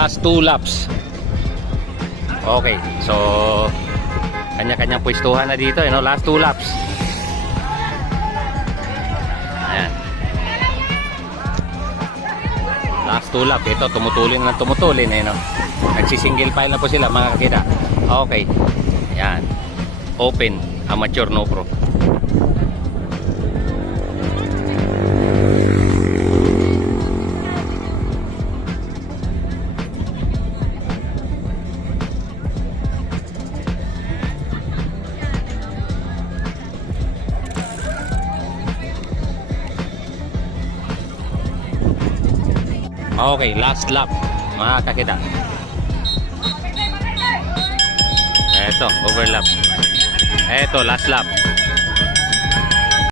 last 2 laps. Okay, so kanya-kanyang pwestuhan na dito, no? Last 2 laps. Ayan. Last 2 laps. Ito, tumutulin na tumutulin, no? Nagsisingle file na po sila, mga kakita. Okay. Ayan. Open, amateur, no pro. Okay, last lap, mga kakita. Eto, overlap. Eto, last lap.